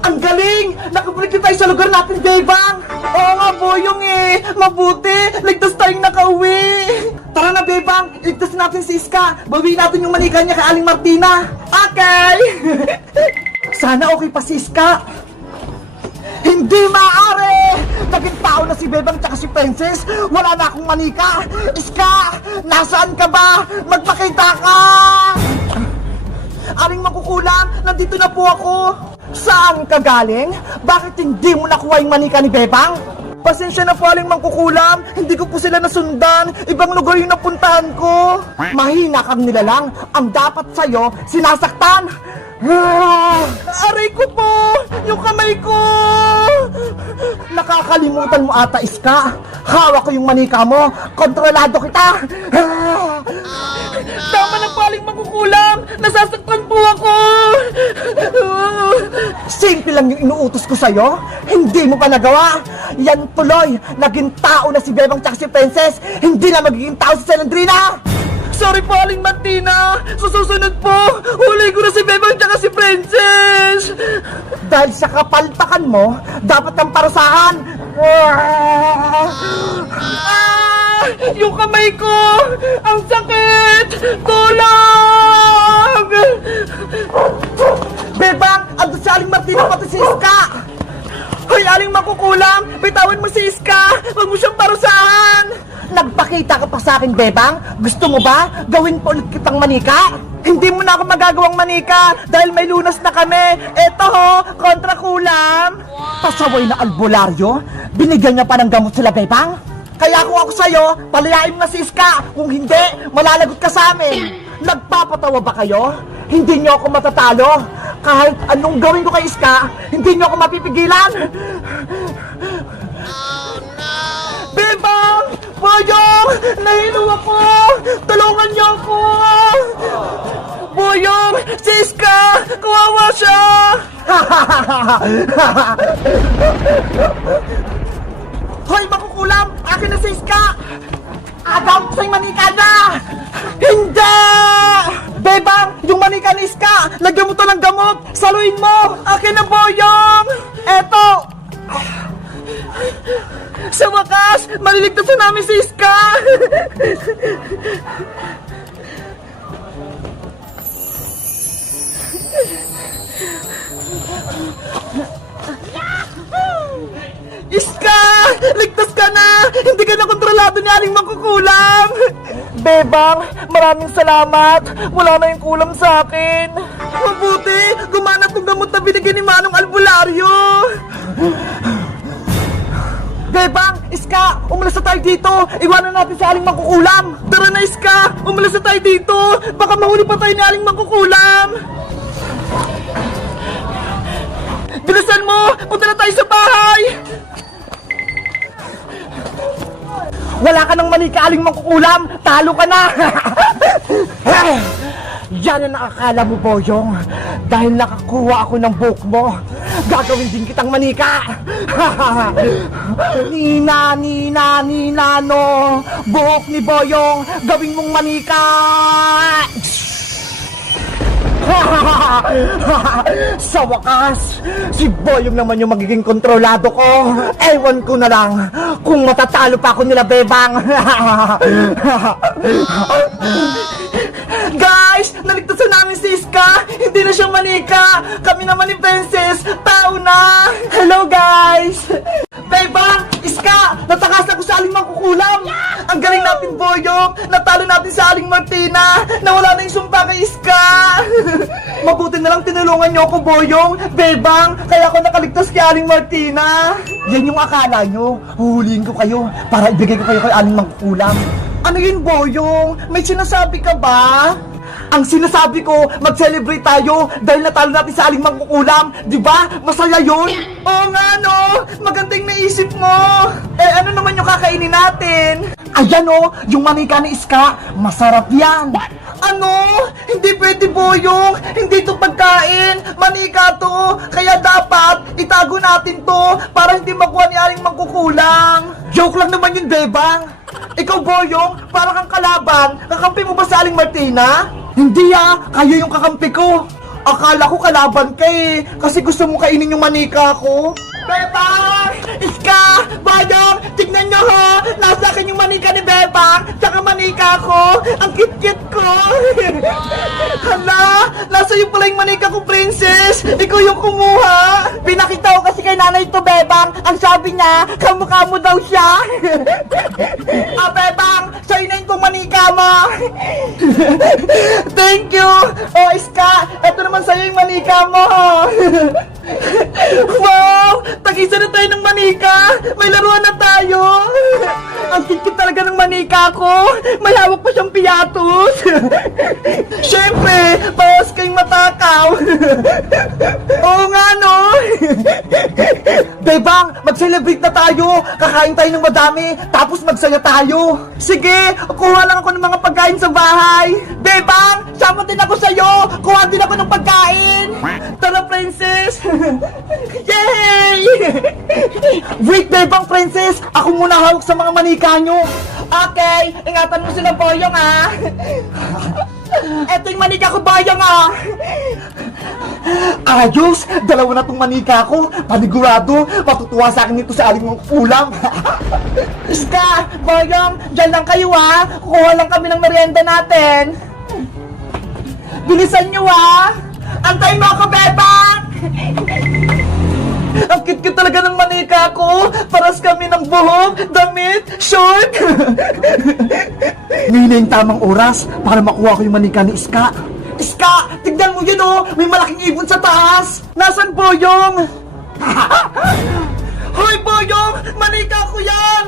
Ang galing! Nakabalik na tayo sa lugar natin, Bebang! Oo nga, Boyong eh! Mabuti! Ligtas tayong nakauwi! Tara na, Bebang! Ligtas natin si Iska! Bawiin natin yung manika niya kay Aling Martina! Okay! Sana okay pa si Iska! Hindi maaari! Naging tao na si Bebang tsaka si Princess! Wala na akong manika! Iska! Nasaan ka ba? Magpakita ka! Aling Mangkukulam, nandito na po ako! Saan ka galing? Bakit hindi mo nakuha yung manika ni Bebang? Pasensya na po, Aling Mangkukulam. Hindi ko po sila nasundan. Ibang lugar yung napuntahan ko. Mahina kang nilalang. Ang dapat sa'yo, sinasaktan. Aray ko po! Yung kamay ko! Nakakalimutan mo ata, Iska. Hawak ko yung manika mo. Kontrolado kita. Tama na po, Aling Mangkukulam. Nasasaktan po ako. Simple lang yung inuutos ko sa'yo. Hindi mo pa nagawa. Yan tuloy. Naging tao na si Bebang tsaka si Princess. Hindi na magiging tao si Celandrina. Sorry po, Aling Martina. Susunod po. Huli ko na si Bebang tsaka si Princess. Dahil sa kapalpakan mo, dapat kang parusahan. Yung kamay ko! Ang sakit! Tulong! Bebang! Andun si Aling Martina pati si Iska! Hoy, Aling Mangkukulam! Bitawan mo si Iska! Huwag mo siyang parusahan! Nagpakita ka pa sa akin, Bebang? Gusto mo ba? Gawin pa ulit kitang manika? Hindi mo na ako magagawang manika dahil may lunas na kami. Eto ho, kontra kulam. Pasaway na albularyo? Binigyan niya pa ng gamot sila, Bebang? Kaya kung ako sa'yo, palayain mo na si Iska. Kung hindi, malalagot ka sa amin. Nagpapatawa ba kayo? Hindi niyo ako matatalo. Kahit anong gawin ko kay Iska, hindi niyo ako mapipigilan. Bebang! Boyong! Nahilo ako! Tulungan niyo ako! Boyong! Si Iska! Kawawa siya! Hoy, Mangkukulam! Akin na si Iska! Agaw ko sa'yo manika na! Hindi! Bebang! Yung manika ni Iska! Lagyan mo to ng gamot! Saluin mo! Akin na, Boyong! Eto! Sa wakas! Maliligtas na namin si Iska! Iska! Ligtas ka na! Hindi ka na kontrolado ni Aling Mangkukulam! Bebang, maraming salamat! Wala na yung kulam sa akin! Mabuti! Gumana tong gamot na binigyan ni Manong Albularyo! Bebang! Iska! Umalis na tayo dito! Iwanan natin si Aling Mangkukulam! Tara na, Iska! Umalis na tayo dito! Baka mahuli pa tayo ni Aling Mangkukulam! Bilisan mo! Punta na tayo sa bahay! Wala ka ng manika, Aling Mangkukulam! Talo ka na! Yan ang nakakala mo, Boyong. Dahil nakakuha ako ng buhok mo, gagawin din kitang manika! Nina, no! Buhok ni Boyong, gawin mong manika! Sa wakas, si Boyong naman yung magiging kontrolado ko. Ewan ko na lang kung matatalo pa ako nila, Bebang. Guys, naligtasan namin si Iska. Hindi na siya manika. Kami naman ni Princess, tao na. Hello, guys. Bebang, Iska, natakasan ko sa Aling Mangkukulam. Ang galing natin, Boyong. Natalo natin sa Aling Martina. Nawala na yung sumpa kay Iska. Mabuti na lang tinulungan niyo ako, Boyong. Bebang, kaya ako nakaligtas kay Aling Martina. Yan yung akala nyo. Huhulihin ko kayo para ibigay ko kayo kay Aling Mangkukulam. Ano yun, Boyong? May sinasabi ka ba? Ang sinasabi ko, mag-celebrate tayo dahil natalo natin sa Aling Mangkukulam. Diba? Masaya yun? Oo nga, no? Magandang naisip mo. Eh, ano naman yung kakainin natin? Ayan, oh, yung manika ni Iska. Masarap yan. Ano? Hindi pwede, Boyong. Hindi to pagkain. Manika to. Kaya dapat itago natin to para hindi makuha ni Aling Mangkukulam. Joke lang naman yun, Bebang. Ikaw, Boyong, para kang kalaban. Kakampi mo ba sa Aling Martina? Hindi, kayo yung kakampi ko. Akala ko kalaban ka eh, kasi gusto mo kainin yung manika ko. Bebang! Iska! Bayang! Tignan nyo ha! Nasa akin yung manika ni Bebang! Tsaka manika ko! Ang kit-kit ko! Hala! Nasa iyo pala yung manika ko, princess! Ikaw yung kumuha! Pinakita ko kasi kay nanay to, Bebang! Ang sabi niya, kamukha mo daw siya! Bebang! Sa'yo na yung manika mo! Thank you! Oh, Iska! Ito naman sa'yo yung manika mo! Wow! Tag-isa na tayo ng manika! May laruan na tayo! Ang kikit talaga ng manika ko! May hawak pa siyang piyatos! Siyempre, bawas kayong matakaw! Oo nga no! Bebang, mag-celebrate na tayo! Kakain tayo ng madami, tapos magsaya tayo! Sige, kuha lang ako ng mga pagkain sa bahay! Bebang, sama din ako sa'yo! Kuha din ako ng pagkain! Tara, princess! Yay! Wait, Bebang Princess! Ako muna hawak sa mga manika nyo! Okay, ingatan mo sila, Boyong, ha? Eto yung manika ko, Boyong, ha? Ayos! Dalawa na tong manika ko! Panigurado! Matutuwa sa akin ito sa aling mong ulam! Iska! Boyong! Diyan lang kayo, ha? Kukuha lang kami ng merienda natin! Bilisan nyo, ha? Antay mo ako, Bebang! Ang cute talaga ng manika ko. Paras kami ng buhok, damit, short. Ngayon na yung tamang oras para makuha ko yung manika ni Iska. Iska, tignan mo yun oh. May malaking ibon sa taas. Nasaan Boyong? Hoy Boyong, manika ko yan.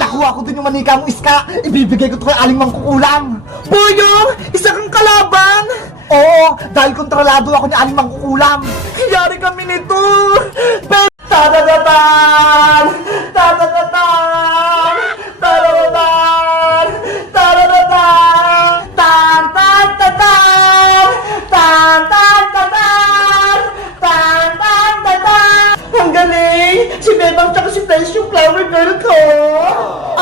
Nakuha ko din yung manika mo Iska. Ibibigay ko to kay aling mangkukulam. Boyong, isa kang kalaban. Oo, dahil kontrolado ako ni aling mangkukulam. Yari kami nito! Tadadatan! Tadadatan! Tadadatan! Tadadatan! Tan-tan-tatan! Tan-tan-tatan! Tan-tan-tatan! Ang galing! Si Bebang tsaka si Tess yung flower girl ko!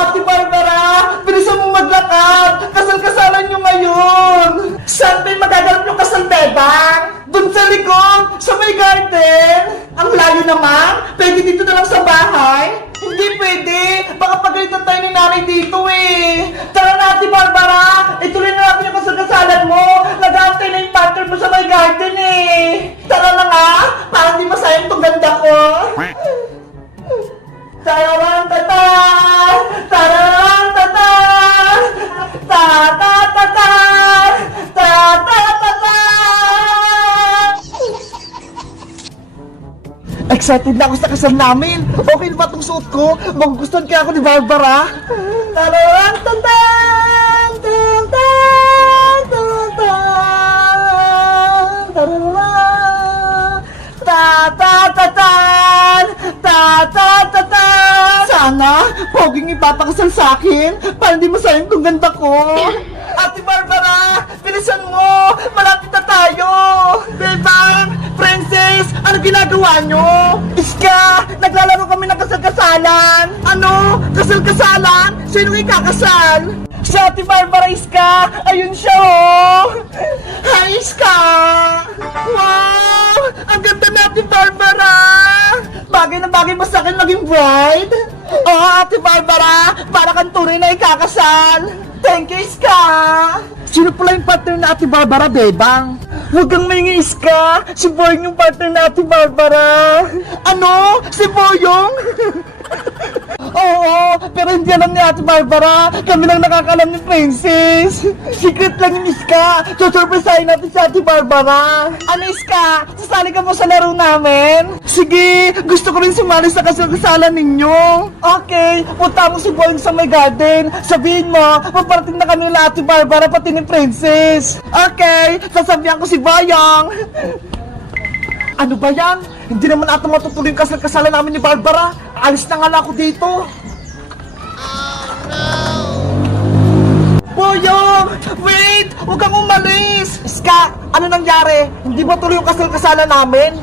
Ate Barbara, bilisan mo maglakad! Kasal-kasalan nyo ngayon! Saan ba yung magagalap yung kasal, Bebang? Doon sa likod, sa may garden. Ang layo naman. Pwede dito na lang sa bahay. Hindi pwede. Baka pagalitan tayo ni nanay dito eh. Tara na, Ate Barbara. Ituloy na natin yung kasal-kasalan mo. Nag-aantay na yung partner mo sa may garden eh. Tara na nga. Para di masayang tong ganda ko. Tararantata! Tararantata! Ta-ta-ta-ta! Ta-ta-ta-ta! Excited na ako sa kasal namin! Okay na ba itong suot ko? Magugustuhan kaya ako ni Barbara? Tararantatan! Tantan! Tantan! Tararantatan! Ta-ta-ta-tan! Ta-ta-ta-tan! Sana, poging ipapakasal sa akin para hindi masayang kung ganda ko. Ate Barbara, bilisan mo! Malapit na tayo! Bebang! Princess! Ano ginagawa nyo? Iska! Naglalaro kami ng kasal-kasalan! Ano? Kasal-kasalan? Sino ikakasal? Si Ate Barbara, Iska! Ayun siya, oh! Hi, Iska! Wow! Ang ganda na, Ate Barbara! Bagay na bagay ba sa akin maging bride? Oo, Ate Barbara! Para kang tunay na ikakasal! Thank you, Iska! Sino pala yung partner na Ate Barbara, Bebang? Huwag kang maingay, Iska! Si Boyong yung partner na Ate Barbara! Ano? Si Boyong? Oo, pero hindi alam ni Ate Barbara. Kami lang nakakalam ni Princess. Secret lang yung Iska. Susurpresahin natin si Ate Barbara. Ano Iska? Sasali ka mo sa laro namin? Sige, gusto ko rin sumali sa kasal-kasalan ninyo. Okay, punta mo si Boyong sa my garden. Sabihin mo, paparating na kami nila Ate Barbara pati ni Princess. Okay, sasabihan ko si Boyong. Ano ba yan? Hindi naman ata matutuloy yung kasal-kasalan namin ni Barbara. Alis na nga lang ako dito. Boyong! Wait! Huwag kang umalis! Iska, ano nangyari? Hindi ba tuloy yung kasal-kasalan namin?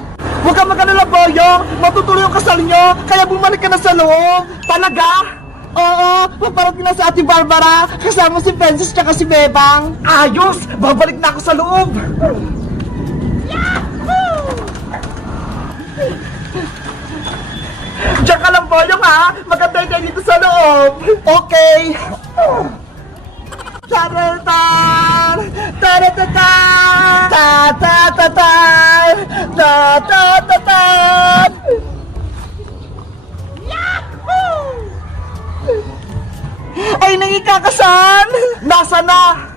Huwag kang mag-alala, Boyong! Matutuloy yung kasal nyo, kaya bumalik ka na sa loob! Talaga? Oo, paparating na sa Ate Barbara, kasama si Princess tsaka si Bebang. Ayos! Babalik na ako sa loob! ha? Maganda tayo dito sa loob. Okay. Taratan! Taratatan! Tatatatan! Tatatatan! Yahoo! Ay, nangikakasal! Nasa na?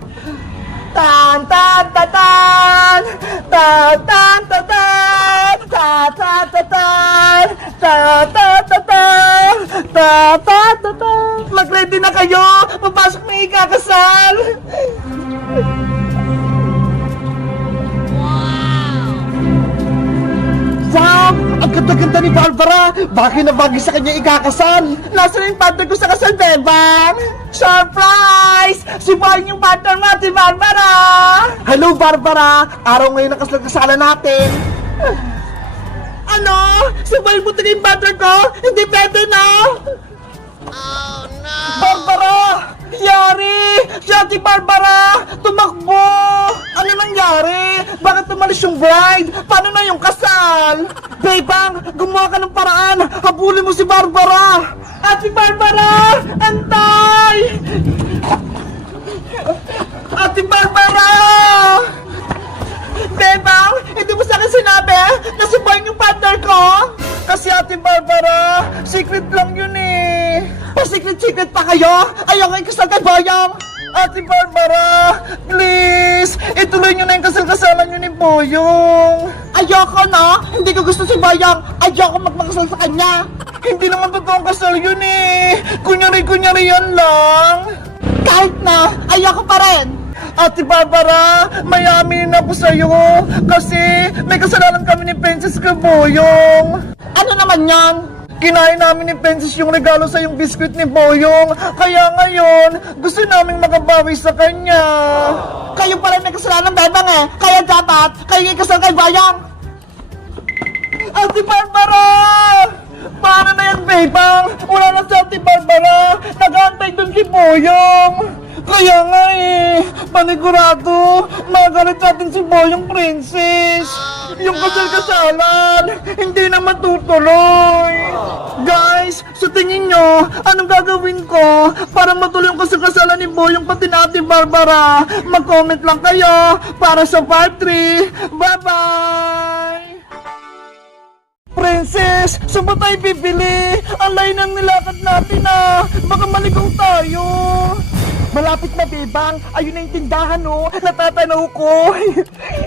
Tan tan tatan tan tan tatan tan tan tatan tan tan tatan tan tan tatan. Mag-ready na kayo! Papasok na ikakasal! Wow! Ang ganda-ganda ni Barbara! Bagay na bagay sa kanya ikakasal! Nasaan yung partner ko sa kasal, Bebang? Surprise! Si Boy yung partner mo, si Barbara! Hello, Barbara! Araw ngayon ang kasalan natin! Ano? Si Boy mo yung partner ko? Hindi pwede, no? Oh, no! Barbara! Yari! Si Ate Barbara! Tumakbo! Ano nangyari? Bakit tumalis yung bride? Paano na yung kasal? Bebang, gumawa ka ng paraan! Habulin mo si Barbara! Ate Barbara! Antay! Ate Barbara! Bebang, hindi mo sa akin sinabi na si Boy yung partner ko? Kasi Ate Barbara, secret lang yun eh. Pa-secret pa kayo? Ayaw kayo kasal kay Boyong. Ate Barbara, please, ituloy nyo na yung kasal-kasalan nyo ni Boyong. Ayoko, no? Hindi ko gusto si Boyong. Ayoko magmakasal sa kanya. Hindi naman totoong kasal yun eh. Kunyari-kunyari yan lang. Kahit na, ayoko pa rin. Ate Barbara, may aminin ako sa'yo kasi may kasalanan kami ni Princess kay Boyong. Ano naman yan? Kinain namin ni Princess yung regalo sa yung biskuit ni Boyong. Kaya ngayon, gusto naming makabawi sa kanya. Kayo pala may kasalanan, Bebang eh. Kaya dapat, kayo ikasal kay Boyong. Ate Barbara! Paano na yan, Bebang? Wala na si Ate Barbara. Nag-aantay dun si Boyong. Kaya nga eh, panigurado, magalit sa atin si Boyong Princess. Yung kasal-kasalan, hindi na matutuloy. Guys, sa tingin nyo, anong gagawin ko para matuloy yung kasal-kasalan ni Boyong pati na Ate Barbara? Mag-comment lang kayo para sa part 3. Bye-bye! Princess, saan ba tayo bibili? Ang layo ng nilakad natin ah. Baka maligaw tayo. Malapit na, Bebang. Ayun na yung tindahan, oh. Natatanaw ko.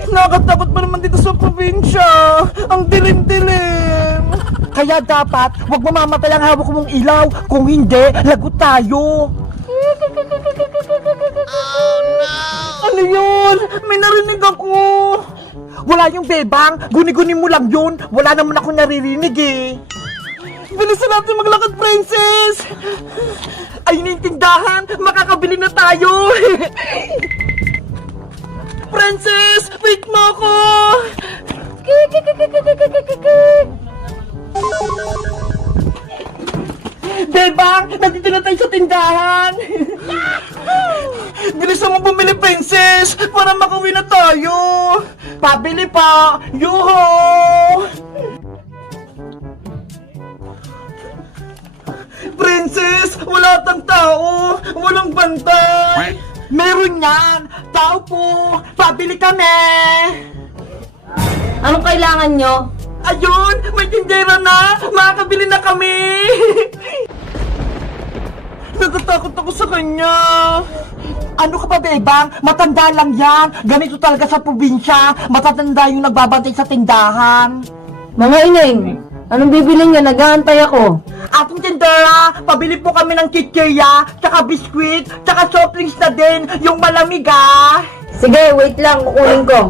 Nakakatakot pa naman dito sa probinsya. Ang dilim-dilim. Kaya dapat, huwag mamamatay ang hawak mong ilaw. Kung hindi, lagot tayo. Oh, no! Ano yun? May narinig ako. Wala yung Bebang. Guni-guni mo lang yun. Wala naman ako naririnig eh. Bilisan natin maglakad, Princess! Ayun na yung tindahan! Makakabili na tayo! Princess! Wait mo ako! Bebang! Nandito na tayo sa tindahan! Bilisan mo bumili, Princess! Para makauwi na tayo! Pabili pa! Yuho! Princess, wala tang tao, walang bantay. Meron yan, tao po, pabili kami. Anong kailangan nyo? Ayun, may tindera na, makakabili na kami. Natatakot ako sa kanya. Ano ka ba, Bebang? Matanda lang yan. Ganito talaga sa probinsya. Matatanda yung nagbabantay sa tindahan. Mga ining, anong bibili nyo? Nag-aantay ako. Ating tindera, pabili po kami ng chichirya, tsaka biskwit, tsaka soft drinks na din, yung malamig ah. Sige, wait lang, kukunin ko.